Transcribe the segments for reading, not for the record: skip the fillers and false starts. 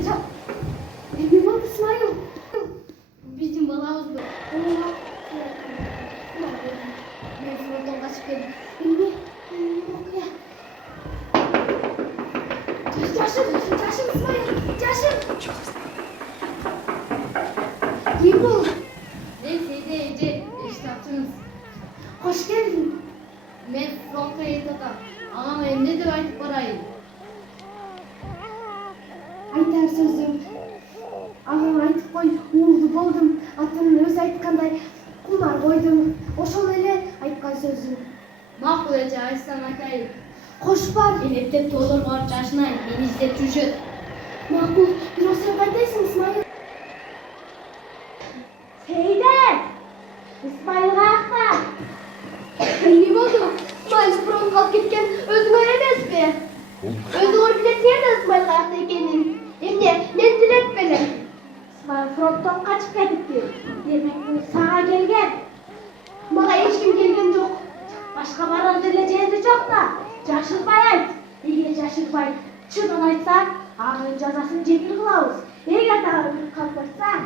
Recep. Benim bak İsmail. Bizim balağımız bu. Ben fırından kaçıp geldim. Bilmiyorum. Okuya. Caşım İsmail. Caşım. Kim bu? Neyse Ece. İştahtınız. Hoş geldin. Ben fırından tata. Ama elimde de var parayı. Aytar sözüm. Ağam aytıp koy, uğurdu boldum. Atının öz aytkanday kumar koydum. Oşol ele aytkan sözüm. Makul ece aytsam aytayım. Hoş var. Eleptep olur var çarşına, beni izlep çüşüt. Makul, bir o sen kaydaysın İsmail. Seyden! İsmail kalkma! Ne oldu? İsmail buram kalk gitken özün öğrenemez mi? Özün öğrenemez nerede İsmail kalktı ekenin? Emne, ne dilek benim? İsmail fronttan kaçıp gitti. Demek bu sağa gelgen. Bana hiç kim gelgen yok. Başka varar dileceğiz de çok da. Caşırmayın. İyi caşırmayın. Şuradan aytsan, ağırın cazasını çekil kılavuz. Eğer daha bir kalkırsan,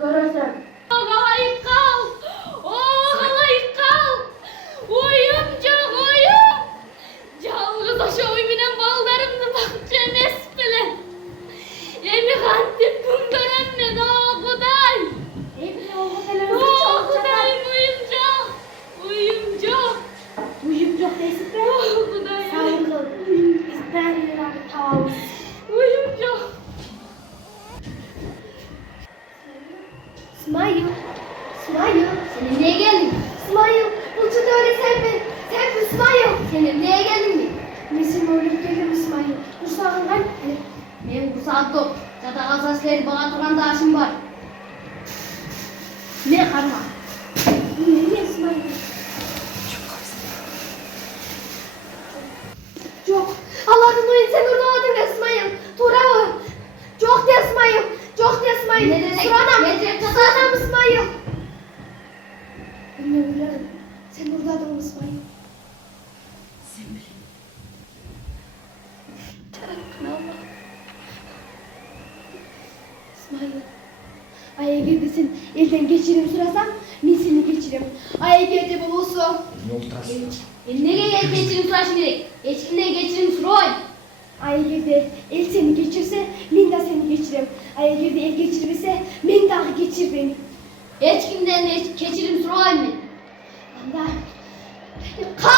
görürsün. Halayık kalk! Halayık kalk! Uyumcuk uyum! Yalnız aşağı uyuminen ballarımdı bakacağım esbile. Emi kantip bundan anne daha kuday. Emne oğlu telemizde çok Kuday uyumcuk! Uyumcuk! Uyumcuk neyse be. Kuday Sağ olun. İster abi tavus. uyumcuk! İsmail. İsmail. Senin neye geldin? İsmail. Bulçu da öyle sen mi? Sen mi İsmail? Senin neye geldin mi? Bizim öyle geldim İsmail. Kursağın kalp. Benim kursağım top. Zaten asasları bana duran daşım var. Ne karma? Ne İsmail? Çok. Allah'ın oyun sen orada oldun İsmail. Tura o. Çok de İsmail. Çok de İsmail. Ne demek? Sıranam İsmail. Ne biliyorum. Sen buradaydın İsmail. Sen bilin. İsmail. Aya girdisin. Elden geçirim sırasam. Misilini geçirim. Aya girdi babası. Nereye geçirim sıra şimdi? Geçimine geçirim sıroy. Aya girdi. El seni geçirse min de seni geçirim. Aya girdi el geçirmese min daha geçir beni. Hiç kimden geçirim sıroy mu? Allah. Kalk!